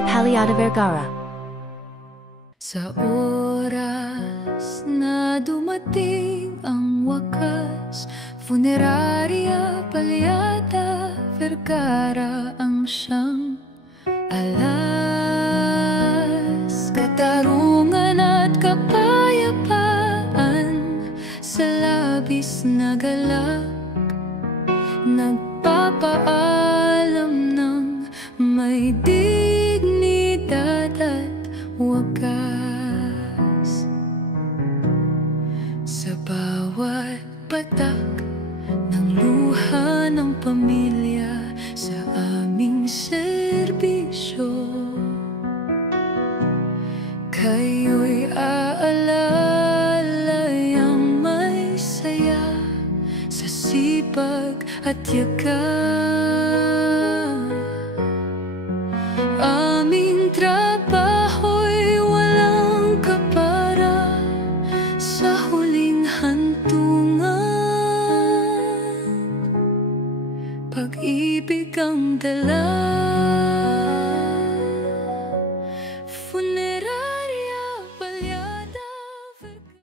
Maria Paliada Vergara. Sa oras na dumating ang wakas, Funeraria Paliada Vergara ang siyang alas. Katarungan at kapayapaan sa labis na galak, nagpapaalam ng may dignidad at wagas. Sa bawat patak ng luha ng pamilya, sa aming serbisyo, kayo'y aalalay ang may saya sa sipag at yakas. Aming trabaho'y walang kapara sa huling hantungan. Pag-ibig ang dala